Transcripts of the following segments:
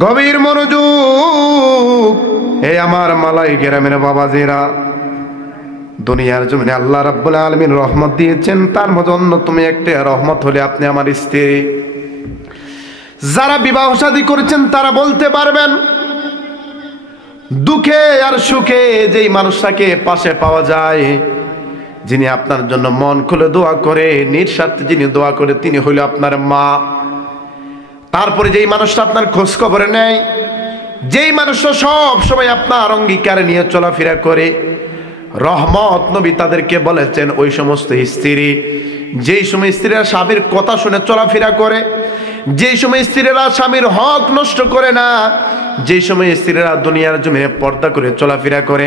গভীর মনোযোগ। হে আমার মালাই গ্রামের বাবাজিরা, দুনিয়ার জমিনে আল্লাহ রাব্বুল আলামিন রহমত দিয়েছেন, তার মধ্যে অন্যতম একটা রহমত হলে আপনি আমার স্ত্রী। যারা বিবাহ শাদী করেছেন তারা বলতে পারবেন, দুঃখে আর সুখে যেই মানুষটাকে পাশে পাওয়া যায়, যিনি আপনার জন্য মন খুলে দোয়া করে, নিঃস্বার্থে যিনি দোয়া করে, তিনি হইল আপনার মা। তারপরে যেই মানুষটা আপনার খোঁজ খবর নেয়, যেই মানুষটা সব সময় আপনার অঙ্গীকার নিয়ে চলাফেরা করে, রহমত নবী তাদেরকে বলেছেন ওই সমস্ত স্ত্রী, যেই সময় স্ত্রীরা স্বামীর কথা শুনে চলাফেরা করে, যেই সময় স্ত্রীরা স্বামীর হক নষ্ট করে না, যেই সময় স্ত্রীরা দুনিয়ার জমিনে পর্দা করে চলাফেরা করে,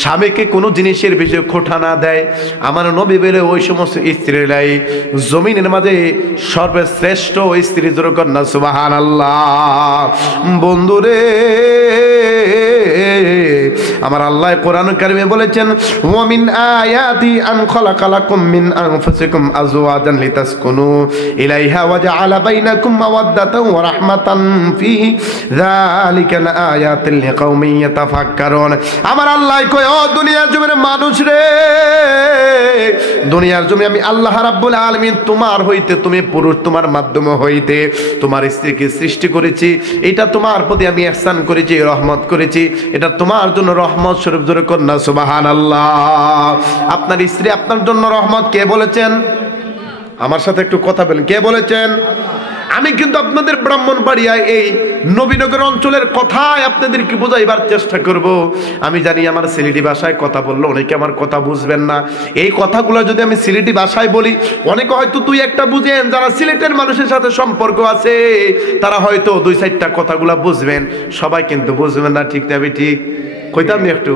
স্বামীকে কোনো জিনিসের বিষয়ে খোঁটা না দেয়, আমার নবী বলে ওই সমস্ত স্ত্রীরাই জমিনের মাঝে সর্বশ্রেষ্ঠ স্ত্রী। জোরে কন্যা সুবহানাল্লাহ। বন্ধুরে, আমার আল্লাহ কোরআন কারিমে বলেছেন, ওয়া মিন আয়াতি আন খালাকালাকুম মিন আনফুসিকুম আজওয়াজান লিতাসকুনু ইলাইহা ওয়া জাআলা বাইনাকুম মাওয়াদ্দাতান ওয়া রাহমাতান ফি যালিকা লাআয়াতিন লিকাউমিন ইয়াতাফাক্কারুন। আমার আল্লাহ কয়, ও দুনিয়ার জমিনের মানুষ রে, দুনিয়ার জমিনে আমি আল্লাহ রাব্বুল আলামিন তোমার হইতে, তুমি পুরুষ, তোমার মাধ্যমে হইতে তোমার স্ত্রীকে সৃষ্টি করেছি। এটা তোমার প্রতি আমি ইহসান করেছি, রহমত করেছি, এটা তোমার জন্য রহমত স্বরূপ। জোরে কন্যা সুবহানাল্লাহ। আপনার স্ত্রী আপনার জন্য রহমত। কে বলেছেন? আমার সাথে একটু কথা বলেন, কে বলেছেন? আমি কিন্তু আপনাদের ব্রাহ্মণবাড়িয়ায় এই নবীনগর অঞ্চলের কথাই আপনাদেরকে বোঝাইবার চেষ্টা করব। আমি জানি আমার সিলেটি ভাষায় কথা বললে অনেকে আমার কথা বুঝবেন না। এই কথাগুলো যদি আমি সিলেটি ভাষায় বলি, অনেকে হয়তো তুই একটা বুঝেন, যারা সিলেটের মানুষের সাথে সম্পর্ক আছে তারা হয়তো দুই চারটা কথাগুলো বুঝবেন, সবাই কিন্তু বুঝবেন না। ঠিক না? ঠিক কইতাম না একটু?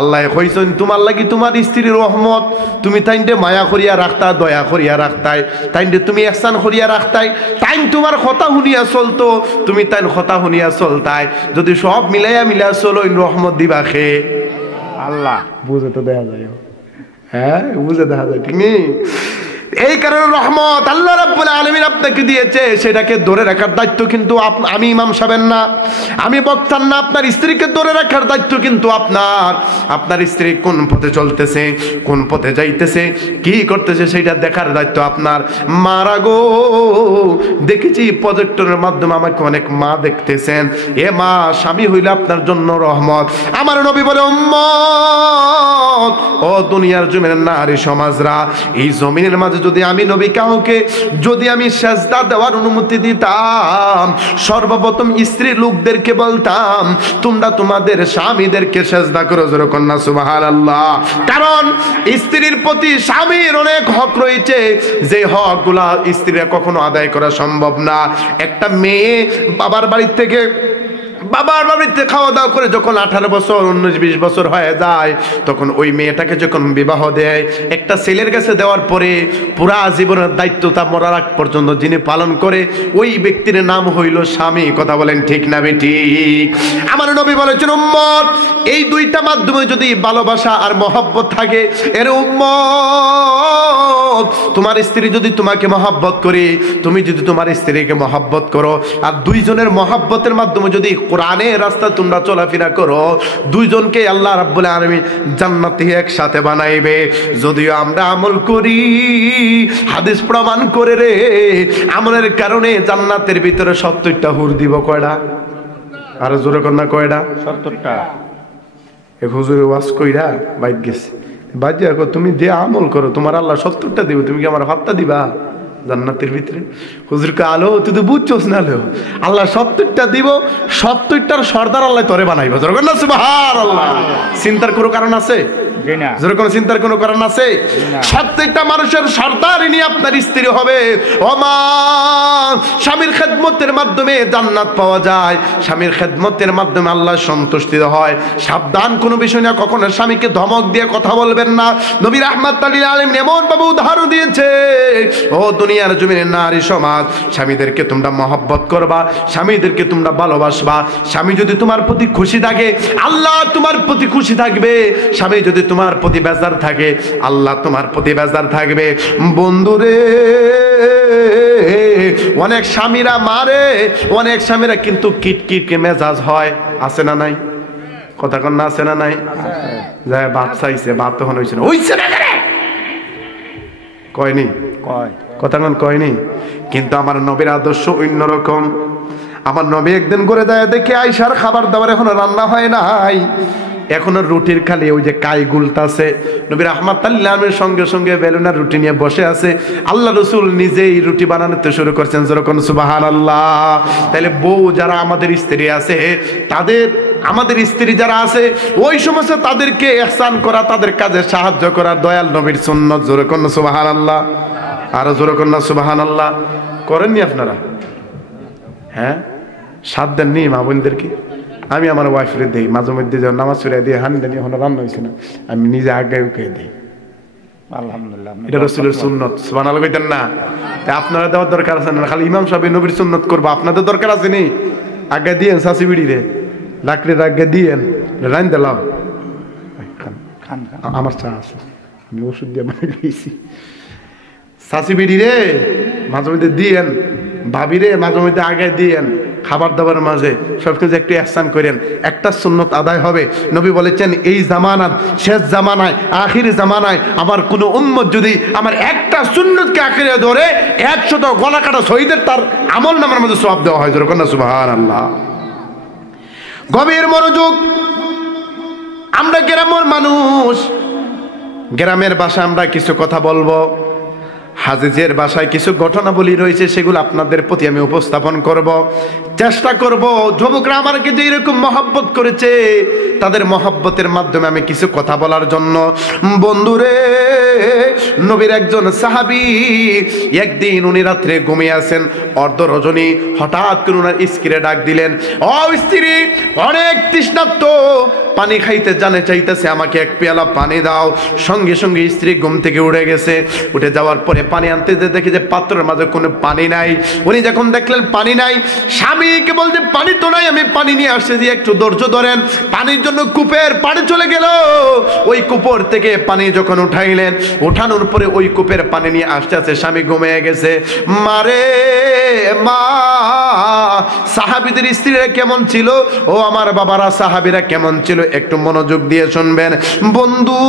আল্লাহ কইছেন তোমার লাগি তোমার স্ত্রীর রহমত, তুমি তাইনতে মায়া করিয়া রাখতা, দয়া করিয়া রাখতাই, তাইনতে তুমি ইহসান করিয়া রাখতাই, তাইন তোমার কথা শুনিয়া চলতো, তুমি তাইন কথা শুনিয়া চলতাই। যদি সব মিলাইয়া চলো, রহমত দিবা খে আল্লাহ। বুঝে তো দেখা যায়, হ্যাঁ বুঝে দেখা যায়, ঠিক নেই? এই কারণে রহমত আল্লাহ রাব্বুল আলামিন আপনাকে দিয়েছে, সেটাকে ধরে রাখার দায়িত্ব কিন্তু আমি ইমাম সাহেবের না, আমি বক্তার না। আপনার স্ত্রীকে ধরে রাখার দায়িত্ব কিন্তু আপনার। আপনার স্ত্রী কোন পথে চলতেছে, কোন পথে যাইতেছে, কি করতেছে, সেটা দেখার দায়িত্ব আপনার। মারা গো, দেখেছি প্রজেক্টরের মাধ্যমে আমাকে অনেক মা দেখতেছেন। এ মা, স্বামী হইলে আপনার জন্য রহমত। আমার নবী বলে, উম্মত, ও দুনিয়ার জমিনের নারী সমাজরা, এই জমিনের মাঝে যদি আমি নবী কাউকে যদি আমি সেজদা দেওয়ার অনুমতি দিতাম, সর্বপ্রথম স্ত্রী লোকদেরকে বলতাম তোমরা তোমাদের স্বামীদেরকে সেজদা করো। জোরে কন্যা সুবহানাল্লাহ। কারণ স্ত্রীর প্রতি স্বামীর অনেক হক রয়েছে, যে হকগুলা স্ত্রীরা কখনো আদায় করা সম্ভব না। একটা মেয়ে বাবার বাড়িতে খাওয়া দাওয়া করে যখন 18 বছর 19-20 বছর হয়ে যায়, তখন ওই মেয়েটাকে যখন বিবাহ দেয়, একটা ছেলের কাছে দেওয়ার পরে পুরা জীবনের দায়িত্ব তা মরার আগ পর্যন্ত যিনি পালন করে, ওই ব্যক্তির নাম হইল স্বামী। কথা বলেন ঠিক না ঠিক? আমার নবী বলেছেন, উম্মত, এই দুইটা মাধ্যমে যদি ভালোবাসা আর মহব্বত থাকে, এর উম্মত, তোমার স্ত্রী যদি তোমাকে মহব্বত করে, তুমি যদি তোমার স্ত্রীকে মহব্বত করো, আর দুইজনের মহব্বতের মাধ্যমে যদি কোরআনের রাস্তা তোমরা চলাফেরা করো, দুইজনকে আল্লাহ রাব্বুল আলামিন জান্নাতে একসাথে বানাইবে। যদিও আমরা আমল করি, হাদিস প্রমাণ করে রে, আমলের কারণে জান্নাতের ভিতরে 70টা হুর দিব। কয়টা? আর জোরে কন্যা কয়টা? 70টা। এক হুজুরে ওয়াজ কইরা বাইত গেছে, বাইত যা তুমি যে আমল করো তোমার আল্লাহ 70টা দিবে, তুমি কি আমার 7টা দিবা জান্নাতের ভিতরে? হুজুরকে, আলো তুই তো বুঝছস না, আলো আল্লাহ 70টা দিব, 70টার সর্দার আল্লাহ তোরে বানাইবো। সুবহানাল্লাহ। চিন্তার কোনো কারণ আছে? যেরকম চিন্তার কোনো কারণ আছে? 70টা মানুষের সর্দার ইনি আপনার স্ত্রী হবে। ও মা, স্বামীর খেদমতের মাধ্যমে জান্নাত পাওয়া যায়, স্বামীর খেদমতের মাধ্যমে আল্লাহ সন্তুষ্টি হয়। সাবধান, কোনো বিষয় না কখনো স্বামীকে ধমক দিয়ে কথা বলবেন না। নবী রাহমাতুল লিল আলামিন এমন ভাবে উদাহরণ দিয়েছে, ও দুনিয়ার জমিনের নারী সমাজ, স্বামীদেরকে তোমরা মহব্বত করবা, স্বামীদেরকে তোমরা ভালোবাসবা। স্বামী যদি তোমার প্রতি খুশি থাকে, আল্লাহ তোমার প্রতি খুশি থাকবে। স্বামী যদি তোমার প্রতি বেজার থাকে, আল্লাহ তোমার প্রতি বেজার থাকবে। বন্ধুরে, অনেক স্বামীরা মারে, অনেক স্বামীরা কিন্তু কিটকিট মেজাজ হয়, আছে না নাই? কথা কন না, আছে না নাই? যায় ভাত চাইছে, ভাত তখন হইছে না, হইছে না রে কয়নি, কথা কন কয়নি। কিন্তু আমার নবীর আদর্শ অন্যরকম। আমার নবী একদিন করে যায় দেখে আইসার খাবার দাবার এখনো রান্না হয় নাই, এখনো রুটির খালি ওই যে কাই গুলতাছে। নবী রাহমাতুল্লাহির সঙ্গে সঙ্গে বেলুনার রুটি নিয়ে বসে আছে। আল্লাহ রসুল নিজেই রুটি বানাতে শুরু করছেন, যেরকম সুবহানাল্লাহ। তাহলে বউ যারা আমাদের স্ত্রী আছে, তাদের আমাদের স্ত্রী যারা আছে ওই সমস্ত তাদেরকে ইহসান করা, তাদের কাজে সাহায্য করা দয়াল নবীর সুন্নাত। যেরকম সুবহানাল্লাহ, আরো যেরকম সুবহানাল্লাহ। করেননি আপনারা? হ্যাঁ, সাত দেননি মা বোনদেরকে? আমি আমার ওয়াইফরে দিই মাঝে মধ্যে, যখন নামাজ পড়ে দিয়ে হান্ডা নিয়ে এখন রান্না হয়েছে না, আমি নিজে আগে উঠে দিই। আলহামদুলিল্লাহ, এটা রাসূলের সুন্নাত। সুবহানাল্লাহ কইতেন না? আপনারা দেওয়ার দরকার আছে না, খালি ইমাম সাহেব নবীর সুন্নাত করবো, আপনাদের দরকার আছে নি? আগে দিয়েন শাশি বিড়ি রে, লাকড়ির আগে দিয়েন, রাইন দিলাম। আমার চা আছে, আমি ওষুধ দিয়ে বানিয়ে দিয়েছি। শাশি বিড়ি রে মাঝে মধ্যে দিয়েন, ভাবি রে মাঝে মধ্যে আগে দিয়েন, খাবার দাবার মাঝে সবকিছু একটু ইহসান করেন, একটা সুন্নত আদায় হবে। নবী বলেছেন এই জামানার শেষ জামানায়, আখির জামানায় আমার কোনো উম্মত যদি আমার একটা সুন্নতকে আঁকড়ে ধরে 100 গলা কাটা শহীদের তার আমল নামার মধ্যে সওয়াব দেওয়া হয়। যেরকম না সুবহানাল্লাহ। গভীর মনোযোগ। আমরা গ্রামের মানুষ, গ্রামের ভাষায় আমরা কিছু কথা বলবো, হাজিজের ভাষায় কিছু ঘটনাবলী রয়েছে, সেগুলো আপনাদের প্রতি আমি উপস্থাপন করব, চেষ্টা করব। যুবকরা আমাকে যে এরকম মহব্বত করেছে, তাদের মহব্বতের মাধ্যমে আমি কিছু কথা বলার জন্য। বন্ধুরে, নবীর একজন সাহাবী একদিন উনি রাত্রে ঘুমিয়ে আছেন, অর্ধ রজনী, হঠাৎ করে উনার স্ত্রীরে ডাক দিলেন, ও স্ত্রী, অনেক তৃষ্ণার্ত, পানি খাইতে জানে চাইতেছে, আমাকে এক পেয়ালা পানি দাও। সঙ্গে সঙ্গে স্ত্রী ঘুম থেকে উঠে গেছে। উঠে যাওয়ার পরে পানি আনতে দেখে যে পাত্রের মাঝে কোনো পানি নাই। উনি যখন দেখলেন পানি নাই, স্বামীকে বলতে পানি তো নাই, আমি পানি নিয়ে আসছে, যে একটু ধৈর্য ধরেন। পানির জন্য কূপের পানি চলে গেল। ওই কূপর থেকে পানি যখন উঠাইলেন, উঠানোর পরে ওই কূপের পানি নিয়ে আসতে আসতে স্বামী ঘুমিয়ে গেছে। মারে মা, সাহাবীদের স্ত্রীরা কেমন ছিল, ও আমার বাবারা সাহাবীরা কেমন ছিল, একটু মনোযোগ দিয়ে শুনবেন। বন্ধু,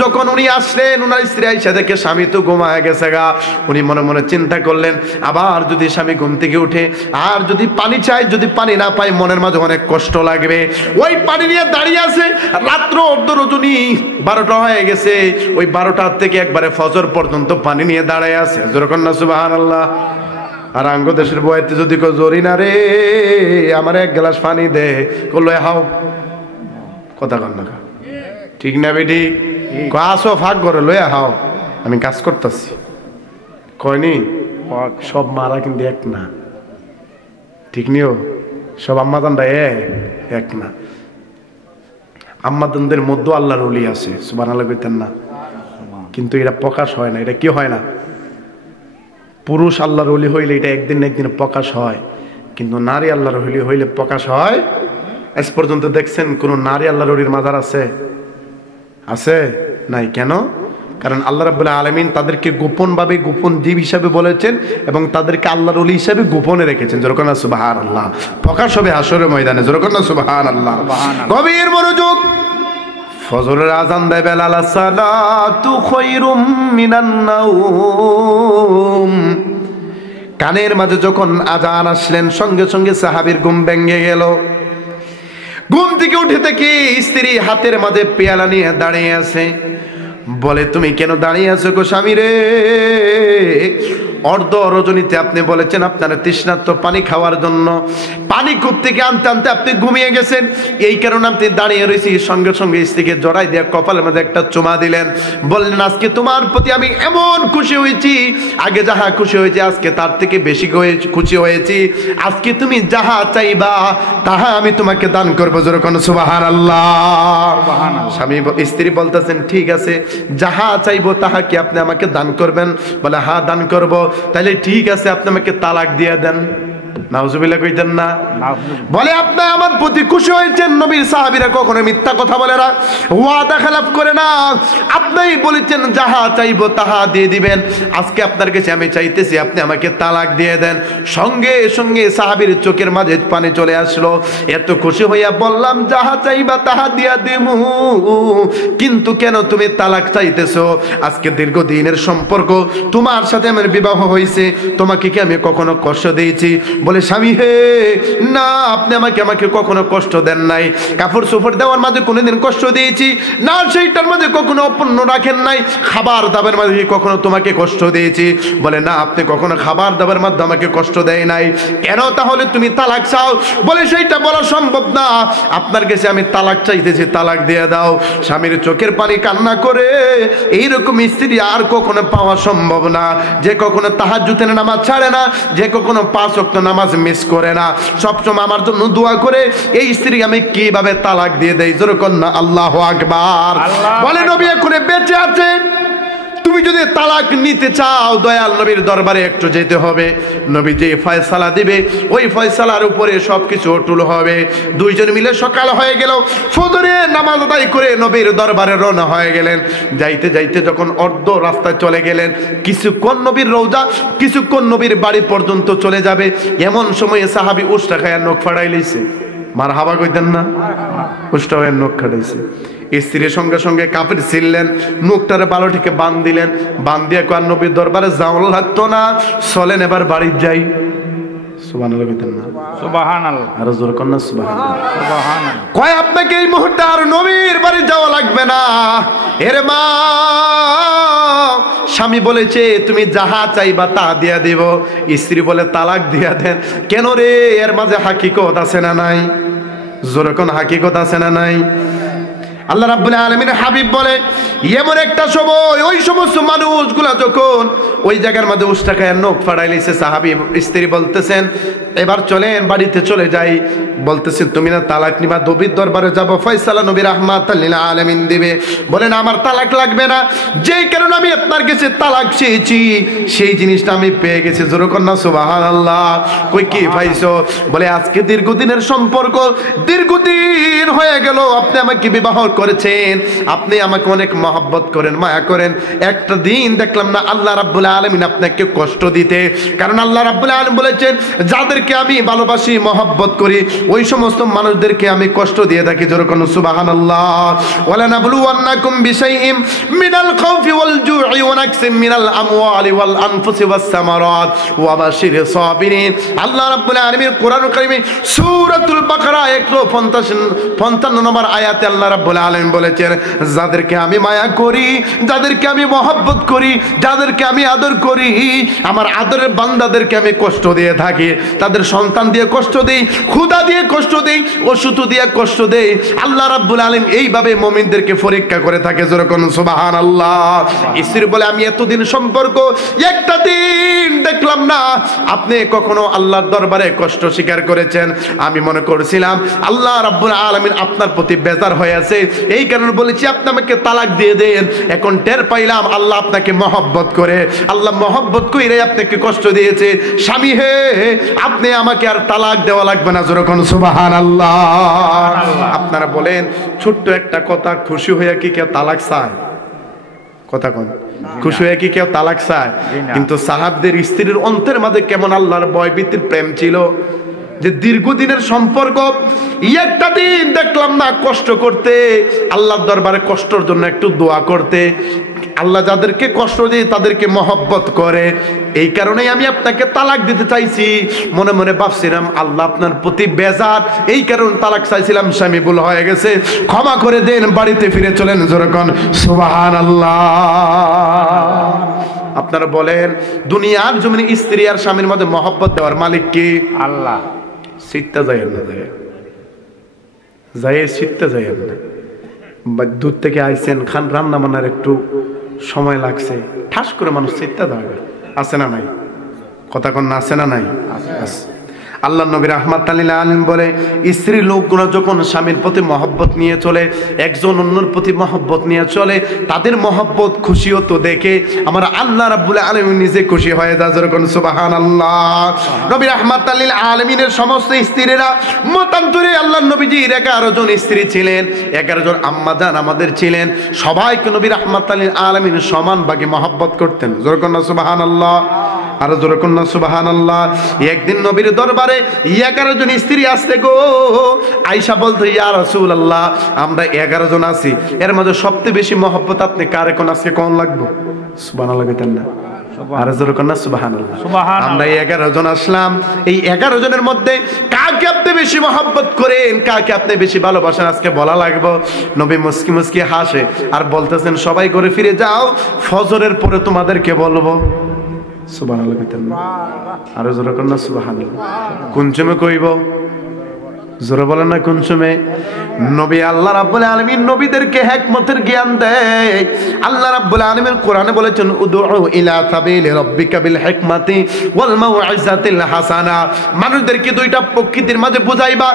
যখন উনি আসলেন, উনার স্ত্রী আইসা দেখে স্বামী তো ঘুমায় গেছে গা। উনি মনে মনে চিন্তা করলেন, আবার যদি স্বামী ঘুম থেকে উঠে আর যদি পানি চাই, যদি পানি না পাই, মনের মাঝে অনেক কষ্ট লাগবে। ওই পানি নিয়ে দাঁড়িয়ে আছে। রাত্র অর্ধ রজনী, 12টা হয়ে গেছে। ওই 12টার থেকে একবারে ফজর পর্যন্ত পানি নিয়ে দাঁড়ায় আছে। যেরকম না সুবহানাল্লাহ। আর আঙ্গ দেশের বইতে যদি কেউ জরি না রে, আমার এক গ্লাস পানি দে, করলো হাও, কথা কন না, ঠিক না বেটি? আসো ফাঁক করে লইয়া হাও, আমি কাজ করতেছি। কয়নি সব মারা কিন্তু এক না, ঠিক নিও? সব আম্মাদানরা এক না। আম্মাদানদের মধ্যে আল্লাহর ওলি আছে, সুবহানাল্লাহ কইতেন না? কিন্তু এটা প্রকাশ হয় না। এটা কি হয় না? পুরুষ আল্লাহর ওলি হইলে এটা একদিন না একদিন প্রকাশ হয়, কিন্তু নারী আল্লাহর ওলি হইলে প্রকাশ হয়। আজ পর্যন্ত দেখছেন কোন নারী আল্লাহর ওলির মাজার আছে? আছে? নাই। কেন? কারণ আল্লাহ রাব্বুল আলামিন তাদেরকে গোপনভাবে, গোপন জীব হিসাবে বলেছেন এবং তাদেরকে আল্লাহর ওলি হিসাবে গোপনে রেখেছেন। যেরকম না সুবহানাল্লাহ। প্রকাশ হবে হাশরের ময়দানে। যেরকম না সুবহানাল্লাহ। গভীর মনোযোগ। ফজরের আযান দেয় বেলাল, সালাতু খায়রুম মিনান নাওম। কানের মাঝে যখন আযান আসলেন, সঙ্গে সঙ্গে সাহাবীর ঘুম ভেঙে গেল। ঘুম থেকে উঠে দেখি স্ত্রী হাতের মাঝে পেয়ালা নিয়ে দাঁড়িয়ে আছে। বলে, তুমি কেন দাঁড়িয়ে আছো গো স্বামী রে? অর্ধ রজনীতে আপনি বলেছেন আপনার তৃষ্ণার্ত পানি খাওয়ার জন্য, পানি কূপ থেকে আনতে আনতে আপনি ঘুমিয়ে গেছেন, এই কারণে আপনি দাঁড়িয়ে রয়েছি। সঙ্গে সঙ্গে স্ত্রীকে জড়াই দিয়ে কপালের মধ্যে একটা চুমা দিলেন। বললেন, আজকে তোমার প্রতি আমি এমন খুশি হয়েছি, আগে যাহা খুশি হয়েছি আজকে তার থেকে বেশি খুশি হয়েছি। আজকে তুমি যাহা চাইবা তাহা আমি তোমাকে দান করবো। যেরকম সুবহানাল্লাহ। স্বামী স্ত্রী বলতেছেন, ঠিক আছে, যাহা চাইবো তাহা কি আপনি আমাকে দান করবেন? বলে, হ্যাঁ দান করবো। তাহলে ঠিক আছে, আপনি আমাকে তালাক দিয়ে দেন। নাউজুবিল্লাহ কইতেন না? বলে আপনি আমার প্রতি খুশি হয়েছেন। নবীর সাহাবীরা কখনো মিথ্যা কথা বলে না, ওয়াদা খেলাফ করে না। আপনিই বলেছেন যাহা চাইবো তাহা দিয়ে দিবেন। আজকে আপনার কাছে আমি চাইতেছি আপনি আমাকে তালাক দিয়ে দেন। সঙ্গে সঙ্গে সাহাবীর চোখের মাঝে পানি চলে আসলো। এত খুশি হইয়া বললাম যাহা চাইবা তাহা দিয়া দিমু, কিন্তু কেন তুমি তালাক চাইতেছো? আজকে দীর্ঘদিনের সম্পর্ক, তোমার সাথে আমার বিবাহ হয়েছে, তোমাকে কি আমি কখনো কষ্ট দিয়েছি? বলে স্বামী হে না, আপনি আমাকে কখনো কষ্ট দেন নাই। কাপড় চোপড় দেওয়ার মাঝে কোনোদিন কষ্ট দিয়েছি না, সেইটার মাঝে কখনো অপূর্ণ রাখেন নাই। খাবার দাবার মাঝে কখনো তোমাকে কষ্ট দিয়েছি? বলে না, আপনি কখনো খাবার দাবার মাধ্যমে আমাকে কষ্ট দেয় নাই। কেন তাহলে তুমি তালাক চাও? বলে সেইটা বলা সম্ভব না, আপনার কাছে আমি তালাক চাইতেছি, তালাক দিয়ে দাও। স্বামীর চোখের পানি কান্না করে, এইরকম স্ত্রী আর কখনো পাওয়া সম্ভব না, যে কখনো তাহাজ্জুদের নামাজ ছাড়ে না, যে কখনো 5 ওয়াক্ত নামাজ মিস করে না, সবসময় আমার জন্য দোয়া করে। এই স্ত্রী আমি কিভাবে তালাক দিয়ে দেই? জোরে কর না আল্লাহু আকবার। বলে নবী এখন বেঁচে আছে, তুমি যদি তালাক নিতে চাও দয়াল নবীর দরবারে একটু যেতে হবে। নবী যে ফয়সালা দিবে ওই ফয়সালার উপরে সবকিছু অটুল হবে। দুইজন মিলে সকাল হয়ে গেল, ফজরে নামাজ আদায় করে নবীর দরবারে রওনা হয়ে গেলেন। যাইতে যাইতে যখন অর্ধ রাস্তায় চলে গেলেন, কিছুক্ষণ নবীর রওজা, কিছুক্ষণ নবীর বাড়ি পর্যন্ত চলে যাবে, এমন সময়ে সাহাবী উষ্টা খায়া নখ ফাড়াই লইছে। মারহাবা কইতেন না? উষ্টা হয়ে নখ ফাড়াইছে। স্ত্রীর সঙ্গে সঙ্গে কাপড় ছিললেন, মুখটারে বালুটিকে বান দিলেন। বান দিয়ে কয় নবীর দরবারে যাওয়া লাগতো না, চলেন এবার বাড়ি যাই। সুবহানাল্লাহ কইতেন না? সুবহানাল্লাহ। আর জোরে কর না সুবহানাল্লাহ। সুবহানাল্লাহ। কয় আপনাকে এই মুহূর্তে আর নবীর বাড়ি যাওয়া লাগবে না। এর মা, স্বামী বলেছে তুমি যাহা চাইবা তা দিয়া দিব। স্ত্রী বলে তালাক দিয়া দেন। কেন রে? এর মাঝে হাকিকত আছে না নাই? জোরে কোন হাকিকত আছে না নাই? আল্লাহ রাব্বুল আলামিনের হাবিব বলে এমন একটা সময়, ওই সমস্ত মানুষগুলা যখন ওই জায়গার মধ্যে উষ্টা খায় নখ ফাড়াই লাইছে, সাহাবী স্ত্রী বলতেছেন এবার চলেন বাড়িতে চলে যাই। বলতেছেন তুমি না তালাক নিবা, নবীর দরবারে যাব, ফয়সালা নবী রাহমাতাল লিল আলামিন দিবে। বলেন আমার তালাক লাগবে না, যেই কারণে আমি আপনার কাছে তালাক চেয়েছি সেই জিনিসটা আমি পেয়ে গেছি। জোরে কর না সুবহানাল্লাহ। কই কি পাইছো? বলে আজকে দীর্ঘদিনের সম্পর্ক, দীর্ঘদিন হয়ে গেল আপনি আমাকে বিবাহ করেছেন, আপনি আমাকে অনেক মহব্বত করেন, মায়া করেন। একটা দিন দেখলাম না আল্লাহ রাব্বুল আলামিন আপনাকে কষ্ট দিতে। কারণ আল্লাহ রাব্বুল আলামিন বলেছেন যাদেরকে আমি ভালোবাসি, মহব্বত করি, ওই সমস্ত মানুষদেরকে আমি কষ্ট দিয়ে থাকি। যেরকম সুবহানাল্লাহ। ওয়ালা নাবলুওয়ান্নাকুম বিশাইইম মিনাল খাউফি ওয়াল জু'i ওয়া নাকসিম মিনাল আমওয়ালি ওয়াল আনফুসি ওয়াস সামারাত ওয়া বাশিরিস সাবিরিন। আল্লাহ রাব্বুল আলামিন কোরআন কারীমে সূরাতুল বাকারা 155 নম্বর আয়াতে আল্লাহ রাব্বুল আলামিন বলেছেন যাদেরকে আমি মায়া করি, যাদেরকে আমি মহব্বত করি, যাদেরকে আমি আদর করি, আমার আদরের বান্দাদেরকে আমি কষ্ট দিয়ে থাকি। তাদের সন্তান দিয়ে কষ্ট দেই, ক্ষুধা দিয়ে কষ্ট দেই, ওষুধ দিয়ে কষ্ট দেই। আল্লাহ রাব্বুল আলামিন এইভাবে মুমিনদেরকে পরীক্ষা করে থাকে। যেরকম সুবহানাল্লাহ। স্ত্রী বলে আমি এতদিন সম্পর্ক, একটা দিন দেখলাম না আপনি কখনো আল্লাহর দরবারে কষ্ট স্বীকার করেছেন। আমি মনে করছিলাম আল্লাহ রাব্বুল আলামিন আপনার প্রতি বেজার হয়ে আছে, এই কারণে বলেছি আপনি আমাকে তালাক দিয়ে দেন। এখন টের পাইলাম আল্লাহ আপনাকে মহব্বত করে, আল্লাহ মহব্বত করে আপনাকে কষ্ট দিয়েছে। স্বামী হে, আপনি আমাকে আর তালাক দেওয়া লাগবে না। যেরকম সুবহানাল্লাহ। আপনারা বলেন ছোট্ট একটা কথা, খুশি হয়ে কি কেউ তালাক চায়? কথা কোন? খুশি হয়ে কি কেউ তালাক চায়? কিন্তু সাহাবদের স্ত্রীর অন্তরের মাঝে কেমন আল্লাহর ভয় ভীতির প্রেম ছিল, যে দীর্ঘদিনের সম্পর্ক, একটা দিন দেখলাম না কষ্ট করতে, আল্লাহর দরবারে কষ্টের জন্য একটু দোয়া করতে। আল্লাহ যাদেরকে কষ্ট দেয় তাদেরকে মহব্বত করে। এই কারণেই আমি আপনাকে তালাক দিতে চাইছি। মনে মনে ভাবছিলাম আল্লাহ আপনার প্রতি বেজার, এই কারণে তালাক চাইছিলাম, স্বামী ভুল হয়ে গেছে, ক্ষমা করে দেন, বাড়িতে ফিরে চলেন। যেরকম সুবহানাল্লাহ। আপনারা বলেন দুনিয়ার জমিনে স্ত্রী আর স্বামীর মধ্যে মহব্বত দেওয়ার মালিক কি? আল্লাহ। সিটটা যায় না, যায় সিটটা যায় না। দূর থেকে আইছেন, খান রান্না বান্নার একটু সময় লাগছে, ঠাস করে মানুষ সিটটা দেওয়া আছে না নাই? কথা কোন আছে না নাই? আল্লাহ নবী রাহমাতুল লিল আলামিন বলে, স্ত্রী লোকগুলো যখন স্বামীর প্রতি মহব্বত নিয়ে চলে, একজন অন্যর প্রতি মহব্বত নিয়ে চলে, তাদের মহব্বত খুশি হতো দেখে আমার আল্লাহ রাব্বুল আলামিন নিজে খুশি হয়ে যায়। যেরকম সুবহানাল্লাহ। নবী রাহমাতুল লিল আলামিনের সমস্ত স্ত্রীরা মতান্তরে আল্লাহ নবীজির 11 জন স্ত্রী ছিলেন, 11 জন আম্মা জান আমাদের ছিলেন। সবাইকে নবী রাহমাতুল লিল আলামিন সমান ভাগে মহব্বত করতেন। যেরকম সুবহানাল্লাহ। আর যেরকম সুবহানাল্লাহ। একদিন নবীর দরবারে 11 জন স্ত্রী আসতে গো। আয়েশা বলতো, ইয়া রাসূলুল্লাহ, আমরা 11 জন আছি, এর মধ্যে সবচেয়ে বেশি মহব্বত আপনি কারে কোন আজকে কোন লাগবে? সুবহানাল্লাহ কইতেন না? আর যেরকম না সুবহানাল্লাহ। আমরা 11 জন আসলাম, এই 11 জনের মধ্যে কাকে আপনি বেশি মহব্বত করেন, কাকে আপনি বেশি ভালোবাসেন আজকে বলা লাগবে। নবী মুস্কি মুস্কি হাসে আর বলতেছেন, সবাই ঘরে ফিরে যাও, ফজরের পরে তোমাদেরকে বলবো। সুবহানাল্লাহ কইতেন না? আর যেরকম না সুবহানাল্লাহ। কোন সময় কইব? জোরে বলেন না কোন সময়? নবী আল্লাহ রাব্বুল আলামিন নবীদেরকে হিকমতের জ্ঞান দেয়। আল্লাহ রাব্বুল আলামিন কোরআনে বলেছেন, উদউ ইলা সাবিলি রাব্বিকা বিল হিকমাতি ওয়াল মাউইজাতিল হাসানা। মানুষদেরকে দুইটা প্রকৃতির মাঝে বুঝাইবা,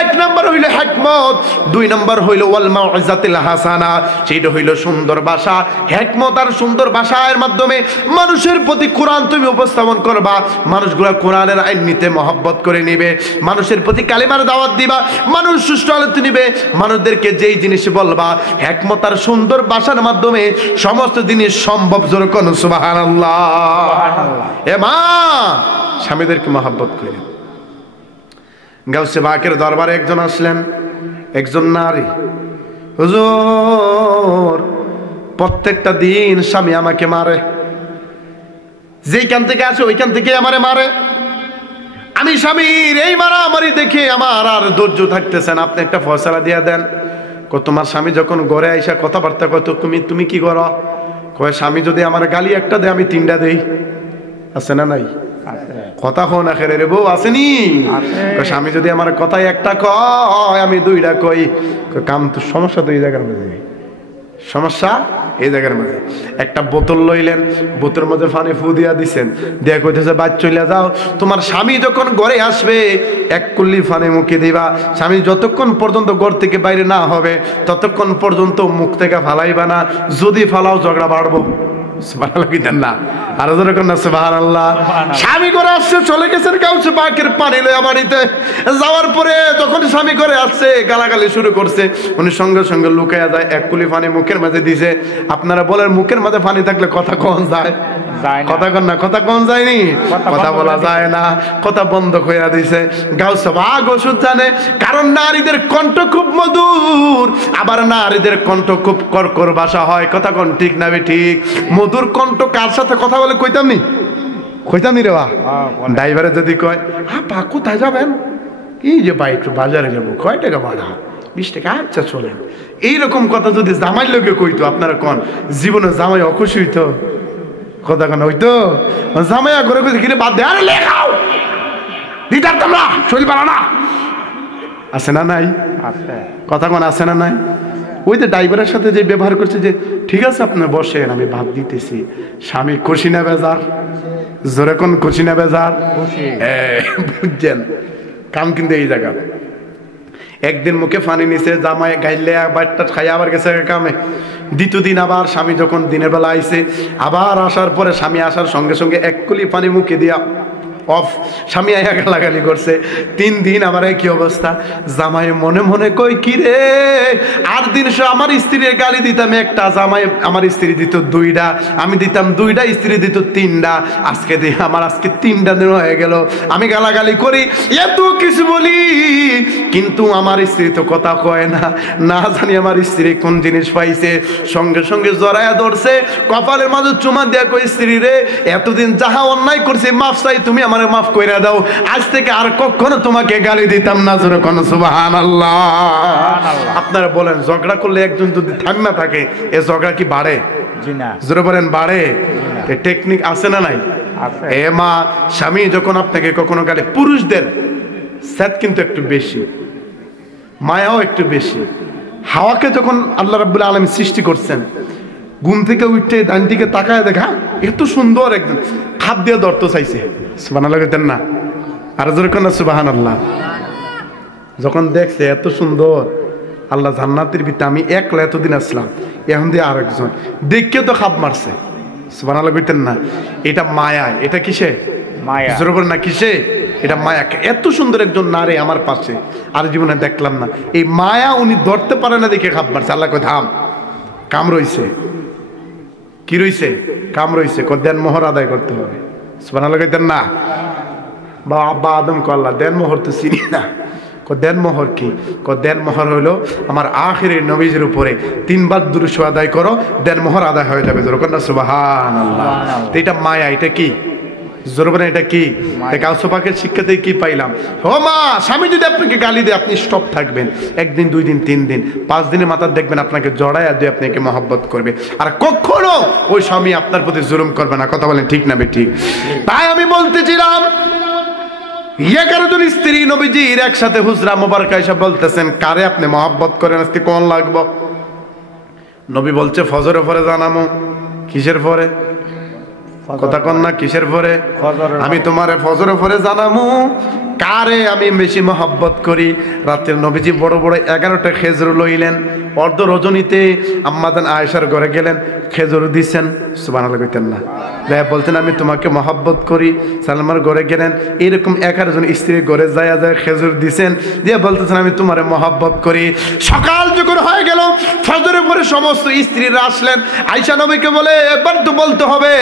এক নাম্বার হইল হিকমত, দুই নাম্বার হইল ওয়াল মাউইজাতিল হাসানা, সেটা হইল সুন্দর ভাষা। হিকমত আর সুন্দর ভাষার মাধ্যমে মানুষের প্রতি কোরআন তুমি উপস্থাপন করবা, মানুষগুলা কোরআনের আইন নিতে মহব্বত করে নিবে, মানুষের প্রতি কালিমার দাওয়াত দিবা, মানুষ সুষ্ঠু আলোচনা নিবে। মানুষদেরকে যেই জিনিস বলবা হিকমত আর সুন্দর ভাষার মাধ্যমে সমস্ত জিনিস সম্ভব। জোরে কোন সুবহানাল্লাহ। এ মা, স্বামীদেরকে মহব্বত করেন। গাউসে পাকের দরবারে একজন আসলেন, একজন নারী, হুজুর প্রত্যেকটা দিন স্বামী আমাকে মারে, যেইখান থেকে আসে ওইখান থেকে আমারে মারে। আমি স্বামীর এই মারামারি দেখে আমার আর ধৈর্য থাকতেছেন, আপনি একটা ফয়সালা দিয়ে দেন। তোমার স্বামী যখন ঘরে আইসা কথাবার্তা কত, তুমি কি করো? কয়, স্বামী যদি আমার গালি একটা দেয় আমি 3টা দেই। আছে না নাই? কথা কো না খেরে রে বউ, আসেনি? স্বামী যদি আমার কথায় একটা কয় আমি 2টা কই। কাম তো সমস্যা তো এই জায়গার মধ্যে, সমস্যা এই জায়গার মধ্যে। একটা বোতল লইলেন, বোতলের মধ্যে পানি ফু দিয়া দিচ্ছেন, দিয়া কইতেছে বাদ চলে যাও। তোমার স্বামী যখন ঘরে আসবে 1 কুল্লি পানি মুখে দিবা। স্বামী যতক্ষণ পর্যন্ত ঘর থেকে বাইরে না হবে ততক্ষণ পর্যন্ত মুখ থেকে ফালাইবা না, যদি ফালাও ঝগড়া বাড়বো। সুবহানাল্লাহ। আর যখন না সুবহানাল্লাহ। স্বামী করে আসছে, চলে গেছেন গাউসে পাকের পানি লইয়া বাড়িতে। যাওয়ার পরে যখন স্বামী করে আসছে গালাগালি শুরু করছে, উনি সঙ্গে সঙ্গে লুকাইয়া যায়, 1 কুলি পানি মুখের মাঝে দিছে। আপনারা বলেন মুখের মাঝে পানি থাকলে কথা কোন যায়? কথা কন না, কথা কোন যায়নি, কথা বলা যায় না, কথা বন্ধ কইরা দিছে। গাউসে পাক ওষুধ জানে, কারণ নারীদের কণ্ঠ খুব মধুর, আবার নারীদের কণ্ঠ খুব কর্কর ভাষা হয়। কথা কোন ঠিক না ঠিক? মধুর কণ্ঠ কার সাথে কথা বলে কইতাম নি রে বা। ড্রাইভারে যদি কয়, আপা কোথায় যাবেন? এই যে ভাই একটু বাজারে যাবো। কয় টাকা ভাড়া? 20 টাকা। আচ্ছা চলেন। এইরকম কথা যদি জামাই লোকে কইতো, আপনারা কোন জীবনে জামাই অখুশি হইতো? কথা কোন হইতো? জামাইয়া ঘরে কইতে কিরে বাদ দে, আরে লেখাও দিদার তোমরা শরীর পালা না। আছে না নাই? কথা কোন আছে না নাই? ওই যে ড্রাইভারের সাথে যে ব্যবহার করছে, যে ঠিক আছে আপনি বসেন আমি ভাত দিতেছি। স্বামী খুশি না বেজার? জোরে কোন খুশি না বেজার? বুঝছেন কাম কিন্তু এই জায়গা। একদিন মুখে পানি নিছে, জামাই গাইলে বাটটা খাই আবার গেছে কামে। দ্বিতীয় দিন আবার স্বামী যখন দিনের বেলা আইছে, আবার আসার পরে স্বামী আসার সঙ্গে সঙ্গে 1 কুলি পানি মুখে দিয়া অফ। স্বামী আয়া গালাগালি করছে। 3 দিন আমার কি অবস্থা। জামাই মনে মনে কই, কি রে আর দিন আমার স্ত্রীর গালি দিতাম 1টা, জামাই আমার স্ত্রী দিত 2টা, আমি দিতাম 2টা, স্ত্রী দিত 3টা। আজকে আমার 3টা দিন হয়ে গেল, আমি গালাগালি করি, এত কিছু বলি, কিন্তু আমার স্ত্রী তো কথা কয় না। না জানি আমার স্ত্রী কোন জিনিস পাইছে, সঙ্গে সঙ্গে জড়ায়া ধরছে, কপালের মাঝে চুমা দিয়া কই, স্ত্রী রে এতদিন যাহা অন্যায় করছে মাফ চাই, তুমি আমার মাফ কইরা দাও, আজ থেকে আর কখনো তোমাকে গালি দিতাম না। জোরে কোন সুবহানাল্লাহ। আপনারা বলেন ঝগড়া করলে একজন যদি থামনা থাকে, এ ঝগড়া কি বাড়ে? জি না। জোরে বলেন বাড়ে? টেকনিক আছে না নাই? এ মা, স্বামী যখন আপনাকে কখনো গালি, পুরুষদের সেট কিন্তু একটু বেশি, মায়াও একটু বেশি। হাওয়াকে যখন আল্লাহ রাব্বুল আলামিন সৃষ্টি করছেন, ঘুম থেকে উঠে ডান দিকে তাকায় দেখা এত সুন্দর, একদম খাপ দিয়ে ধরতে চাইছে। সুবহানাল্লাহ কইতেন না? আর যেরকম সুবহানাল্লাহ। যখন দেখছে এত সুন্দর আল্লাহ জান্নাতের ভিতরে, আমি একলা এতদিন আসলাম, এখন দিয়ে আরেকজন দেখে তো খাপ মারছে। সুবহানাল্লাহ কইতেন না? এটা মায়া। এটা কিসে? মায়া। জোর না কিসে? এটা মায়া। এত সুন্দর একজন নারী আমার পাশে আর জীবনে দেখলাম না। এই মায়া উনি ধরতে পারে না দেখে খাপ মারছে। আল্লাহ কয় থাম, কাম রইছে। কি রইছে? কাম রইছে। দেন মোহর আদায় করতে হবে। সুবহানাল্লাহ কইতেন না? বা আব্বা আদম কল্লা দেন মোহর তো চিনি না। দেন মোহর কি? দেন মোহর হইলো আমার আখিরের নবীজির উপরে 3 বার দুরূদ আদায় করো, দেন মোহর আদায় হয়ে যাবে। যেরকম না সুবহানাল্লাহ। এটা মায়া। এটা কি? জোরবেন এটা কি? গাউস পাকের শিক্ষা থেকে কি পাইলাম? ও মা, স্বামী যদি আপনাকে গালি দেয় আপনি স্টপ থাকবেন। 1 দিন 2 দিন 3 দিন 5 দিনের মাথা দেখবেন আপনাকে জড়াইয়া দিয়ে আপনাকে মহব্বত করবে। আর কখনো ওই স্বামী আপনার প্রতি জুলুম করবে না। কথা বলেন ঠিক না বেঠিক? তাই আমি বলতেছিলাম 11 জন স্ত্রী নবীজির একসাথে হুজরা মুবারকা এসে বলতেছেন, কারে আপনি মহব্বত করেন, আজকে কোন লাগবো? নবী বলছে ফজরের পরে জানামো। কিসের পরে? কথা কন না, কিসের পরে? আমি তোমারে ফজরের পরে জানামু কারে আমি বেশি মহব্বত করি। রাতের নবীজি বড় বড় 11টা খেজুর লইলেন। অর্ধ রজনীতে আম্মাজান আয়েশার ঘরে গেলেন, খেজুর দিচ্ছেন। সুবহানাল্লাহ কইতেন না? বলছেন আমি তোমাকে মহব্বত করি। সালমার ঘরে গেলেন, এরকম 11 জন স্ত্রীর ঘরে যায় যায় খেজুর দিছেন, দিয়ে বলতেছেন আমি তোমারে মহব্বত করি। সকাল যখন হয়ে গেল, ফজরের পরে সমস্ত স্ত্রীরা আসলেন। আয়েশা নবীকে বলে এবার তো বলতে হবে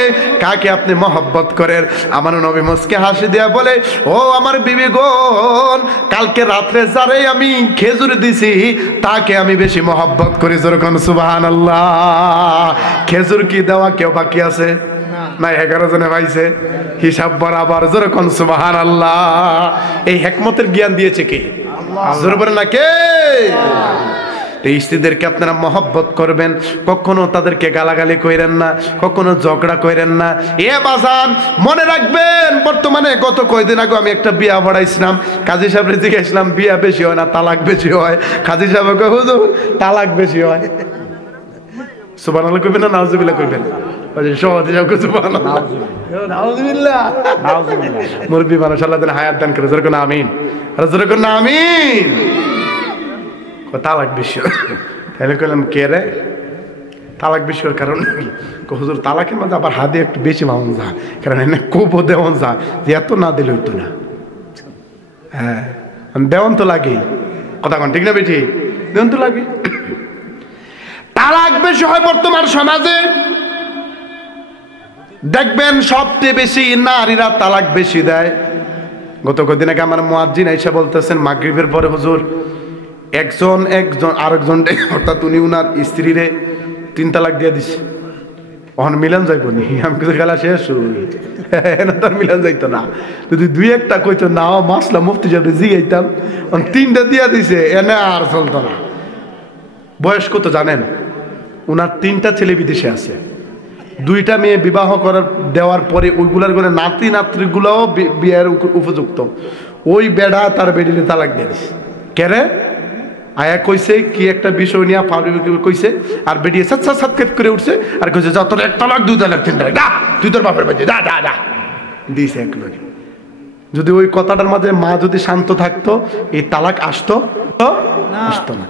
কাকে আপনি মহব্বত করেন। আমার নবী মুস্কে হাসি দিয়া বলে, ও আমার বিবিগণ, কালকে রাত্রে যারে আমি খেজুর দিছি তাকে আমি বেশি মহব্বত করি। যেরকম সুবহানাল্লাহ। খেজুর কি দেওয়া কেউ বাকি আছে? না, 11 জনে পাইছে হিসাব বরাবর। যেরকম সুবহানাল্লাহ। এই হিকমতের জ্ঞান দিয়েছে কে? জোর বলেন না কে? এই স্ত্রীদেরকে আপনারা মহব্বত করবেন, কখনো তাদেরকে গালাগালি কইরেন না, কখনো ঝগড়া কইরেন না। এ বাজান মনে রাখবেন, বর্তমানে গত কয়দিন আগে আমি একটা বিয়া পড়াইছিলাম। কাজী সাহেব জিজ্ঞেসলাম বিয়া বেশি হয় না তালাক বেশি হয়? কাজী সাহেব কয় হুজুর তালাক বেশি হয়। সুবহানাল্লাহ কইবেন না নাউজুবিল্লাহ কইবেন? সহজে যাও সুবহানাল্লাহ নাউজুবিল্লাহ নাউজুবিল্লাহ। মুরব্বি মানুষ আল্লাহ যেন হায়াত দান করে। যেরকম আমিন। আর যেরকম আমিন। তালাক বেশি তাহলে কইলাম কে রে তালাক বেশি হওয়ার কারণ কি? হুজুর তালাকের মাঝে আবার হাতে একটু বেশি মাউন যা, কারণ এনে কোপও দেওয়ান যা, যে এত না দিলে হইতো না। হ্যাঁ দেওয়ান তো লাগেই। কথা কন ঠিক না বেঠি? দেওয়ান তো লাগে। তালাক বেশি হয় বর্তমান সমাজে। দেখবেন সবচেয়ে বেশি নারীরা তালাক বেশি দেয়। গত কদিন আগে আমার মুয়াজ্জিন আইসা বলতেছেন মাগরিবের পরে হুজুর একজন আরেকজন অর্থাৎ উনি উনার স্ত্রীরে 3 তালাক দিয়ে দিছে। ওখানে মিলান যাইব নি? আমি কিছু খেলা শেষ না, তার মিলান যাইতো না। যদি 2-1টা কইতো না মাসলা মুফতি সাহেব জিগাইতাম। 3টা দিয়া দিছে, এনে আর চলতো না। বয়স কত জানেন? উনার 3টা ছেলে বিদেশে আছে। 2টা মেয়ে বিবাহ করার দেওয়ার পরে ওইগুলার করে নাতি নাতৃগুলাও বিয়ের উপযুক্ত। ওই বেড়া তার বেডিতে তালাক দিয়ে দিছে। কেরে? আয়া কইছে কি একটা বিষয় নিয়ে কইছে, আর বেরিয়ে সাত করে উঠছে আর কইছে যা তোর 1 তালাক 2 তালাক 3 তালাক, তুই তোর বাপের বাড়ি যা দিছে এক লগে। যদি ওই কথাটার মাঝে মা যদি শান্ত থাকতো এই তালাক আসতো না।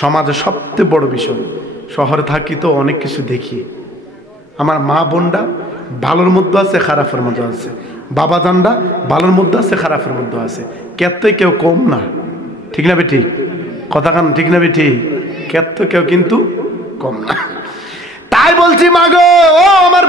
সমাজে সবচেয়ে বড় বিষয়, শহরে থাকি তো অনেক কিছু দেখি। আমার মা বোনরা ভালোর মধ্যে আছে, খারাপের মধ্যে আছে। বাবা জানরা ভালোর মধ্যে আছে, খারাপের মধ্যে আছে। কেউ কম না। ঠিক না বেটি? কথা কান ঠিক না বেটি? কেউ কিন্তু কম না। তাই বলছি মাগো, ও আমার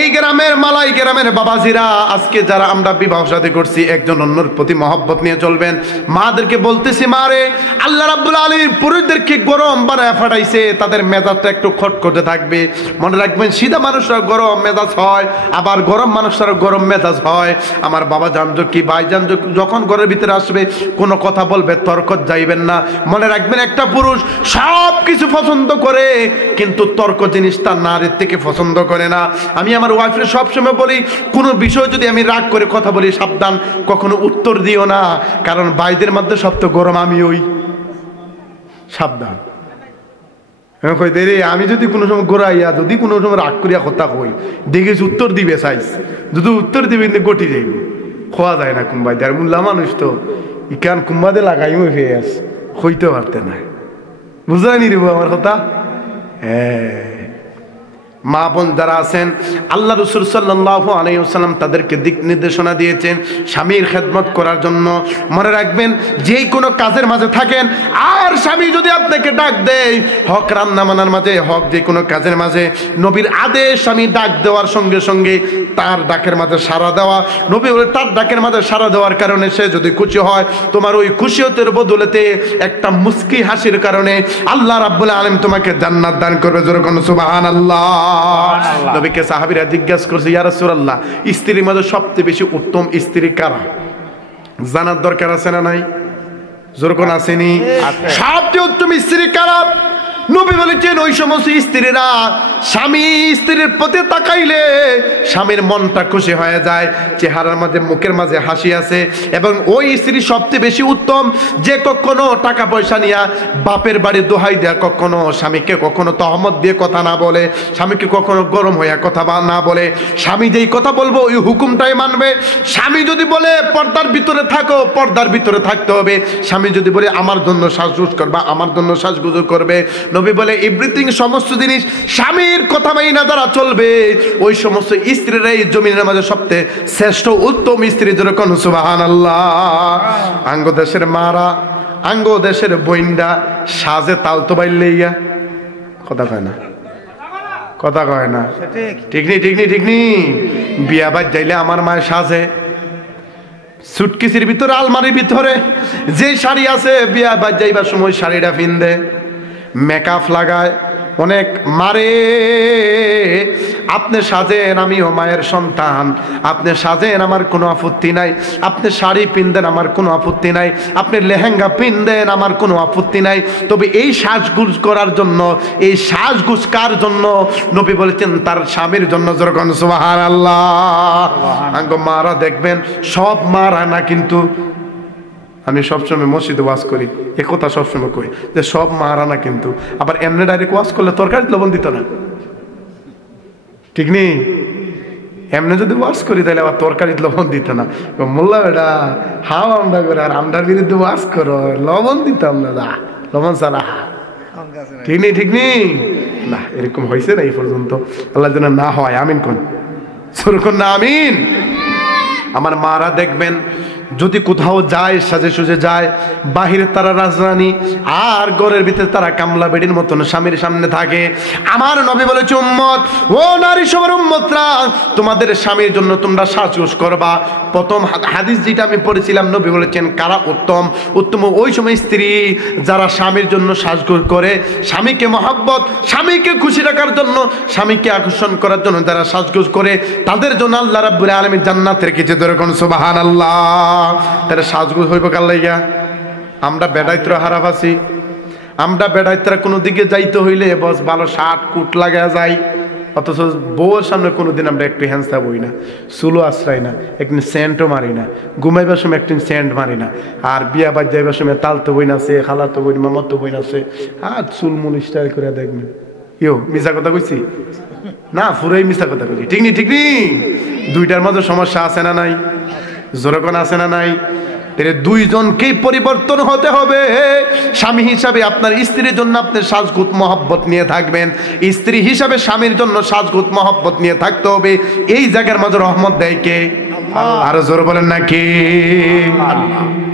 এই গ্রামের মালাই গ্রামের বাবাজিরা, আজকে যারা আমরা বিবাহ শাদী করছি একজন অন্যের প্রতি মহব্বত নিয়ে চলবেন। মাদেরকে বলতেছি মারে, আল্লাহ রাব্বুল আলামিন পুরুষদেরকে গরম বানায় ফাটাইছে, তাদের মেজাজটা একটু খটখটে থাকবে। মনে রাখবেন সিধা মানুষরা গরম মেজাজ হয়, আবার গরম মানুষরা গরম মেজাজ হয়। আমার বাবা জানতো কি ভাই জানতো, যখন ঘরের ভিতরে আসবে কোনো কথা বলবে তর্ক যাইবেন না। মনে রাখবেন একটা পুরুষ সব কিছু পছন্দ করে কিন্তু তর্ক জিনিসটা নারীর থেকে পছন্দ করে না। আমি আমার ওয়াইফের সবসময় বলি কোনো বিষয় যদি আমি রাগ করে কথা বলি সাবধান, কখনো উত্তর দিও না, কারণ ভাইদের মধ্যে সবচেয়ে গরম আমি ওই। সাবধান। আমি যদি কোনো সময় গোড়াইয়া যদি কোনো সময় রাগ করিয়া কথা কই দেখিস উত্তর দিবে চাইস, যদি উত্তর দিবে গটি যাইব। খোয়া যায় না কুম্বাই আর মুল্লা মানুষ তো ইকান কুম্বাদে লাগাইমো ফেয়ে আছে হইতে পারতে না বুঝায়নি রে আমার কথা হ্যাঁ মা বোন যারা আছেন আল্লাহ রাসূল সাল্লাল্লাহু আলাইহি ওয়াসাল্লাম তাদেরকে দিক নির্দেশনা দিয়েছেন স্বামীর খেদমত করার জন্য মনে রাখবেন যেই কোনো কাজের মাঝে থাকেন আর স্বামী যদি আপনাকে ডাক দেয় হক রান্না মানার মাঝে হক যে কোনো কাজের মাঝে নবীর আদেশ স্বামী ডাক দেওয়ার সঙ্গে সঙ্গে তার ডাকের মাঝে সাড়া দেওয়া নবী বলে তার ডাকের মাঝে সাড়া দেওয়ার কারণে সে যদি খুশি হয় তোমার ওই খুশিয়তের বদলেতে একটা মুস্কি হাসির কারণে আল্লাহ রাব্বুল আলামিন তোমাকে জান্নাত দান করবে জোরে কোন সুবহানাল্লাহ নবীকে সাহাবীরা জিজ্ঞাসা করছে ইয়া রাসূলুল্লাহ স্ত্রীর মধ্যে সবচেয়ে বেশি উত্তম স্ত্রী কারা জানার দরকার আছে না নাই জোরে কোন আসেনি সবচেয়ে উত্তম স্ত্রী কারা নবী বলেছেন ওই সমস্ত স্ত্রীরা স্বামী স্ত্রীর প্রতি তাকাইলে স্বামীর মনটা খুশি হয়ে যায় চেহারার মাঝে মুখের মাঝে হাসি আছে এবং ওই স্ত্রী সবচেয়ে বেশি উত্তম যে কখনো টাকা পয়সা নিয়ে বাপের বাড়ি দোহাই দেয়া কখনো স্বামীকে কখনো তহমত দিয়ে কথা না বলে স্বামীকে কখনো গরম হইয়া কথা না বলে স্বামী যেই কথা বলবো ওই হুকুমটাই মানবে স্বামী যদি বলে পর্দার ভিতরে থাকো পর্দার ভিতরে থাকতে হবে স্বামী যদি বলে আমার জন্য সাজগুজ করবা আমার জন্য সাজগুজ করবে নবী বলে এভরিথিং সমস্ত জিনিস স্বামীর কথা মাইনা যারা চলবে ওই সমস্ত স্ত্রীরা এই জমিনের মাঝে সবচেয়ে শ্রেষ্ঠ উত্তম স্ত্রী যেরকম সুবহানাল্লাহ আঙ্গ দেশের মারা আঙ্গ দেশের বইন্ডা সাজে তাল তো বাইলেইয়া কথা কয় না কথা কয় না ঠিক নি ঠিক নি ঠিক নি বিয়া বাজ যাইলে আমার মায়ের সাজে সুটকেসের ভিতরে আলমারির ভিতরে যে শাড়ি আছে বিয়া বাজ যাইবার সময় শাড়িটা পিনদে মেকআপ লাগায় অনেক মারে আপনি সাজেন আমিও মায়ের সন্তান আপনি সাজেন আমার কোনো আপত্তি নাই আপনি শাড়ি পিনদেন আমার কোনো আপত্তি নাই আপনি লেহেঙ্গা পিনদেন আমার কোনো আপত্তি নাই তবে এই সাজগুজ করার জন্য এই সাজগুজ কার জন্য নবী বলেছেন তার স্বামীর জন্য যেরকম সুবহানাল্লাহ আঙ্গ মারা দেখবেন সব মারা না কিন্তু আমি সবসময় মসজিদে ওয়াজ করি এ কথা সবসময় কই যে সব মারা না কিন্তু আবার এমনি ডাইরেক্ট ওয়াজ করলে তরকারি লবণ দিত না ঠিক নেই এমনি যদি ওয়াজ করি তাহলে আবার তরকারি লবণ দিত না মোল্লা বেটা হাও আমরা করে আর আমরার বিরুদ্ধে ওয়াজ করো লবণ দিতাম না লবণ ছাড়া ঠিক নেই ঠিক নেই না এরকম হয়েছে না এই পর্যন্ত আল্লাহ যেন না হয় আমিন কোন সেরকম না আমিন আমার মারা দেখবেন যদি কোথাও যায় সাজে সুজে যায় বাহিরে তারা রাজরানী আর ঘরের ভিতরে তারা কামলা বেডির মতন স্বামীর সামনে থাকে আমার নবী বলেছে উম্মত ও নারী সবার উম্মতরা তোমাদের স্বামীর জন্য তোমরা সাজগোজ করবা প্রথম হাদিস যেটা আমি পড়েছিলাম নবী বলেছেন কারা উত্তম উত্তম ওই সময় স্ত্রী যারা স্বামীর জন্য সাজগোজ করে স্বামীকে মহব্বত স্বামীকে খুশি রাখার জন্য স্বামীকে আকর্ষণ করার জন্য যারা সাজগোজ করে তাদের জন্য আল্লাহ রাব্বুল আলামিন জান্নাত রেখেছে যেরকম সুবহানাল্লাহ তারা সাজগুজ হইব কার লাইগা আমরা বেড়াইত্র হারাপ আছি আমরা বেড়াইত্রা কোনো দিকে যাইতে হইলে বস ভালো শার্ট কুট লাগা যায় অথচ বউয়ের সামনে কোনোদিন আমরা একটু হ্যান্ডসাপ হই না চুলো আশ্রাই না একদিন সেন্টও মারি না ঘুমাইবার সময় একদিন সেন্ট মারি না আর বিয়া বাজ যাইবার সময় তালতো বই না আছে খালাতো বই মামাতো বই না আছে আর চুল মুল স্টাইল করে দেখবেন ইয়ো মিশা কথা কইছি না পুরাই মিশা কথা কইছি ঠিক নি ঠিক নি দুইটার মধ্যে সমস্যা আছে না নাই জোরকন আছে না নাই দুইজনকেই পরিবর্তন হতে হবে স্বামী হিসাবে আপনার স্ত্রীর জন্য আপনি সাজগুত মহব্বত নিয়ে থাকবেন স্ত্রী হিসাবে স্বামীর জন্য সাজগুত মহব্বত নিয়ে থাকতে হবে এই জায়গার মাঝে রহমত দেয় কে আরো জোর বলেন নাকি আল্লাহ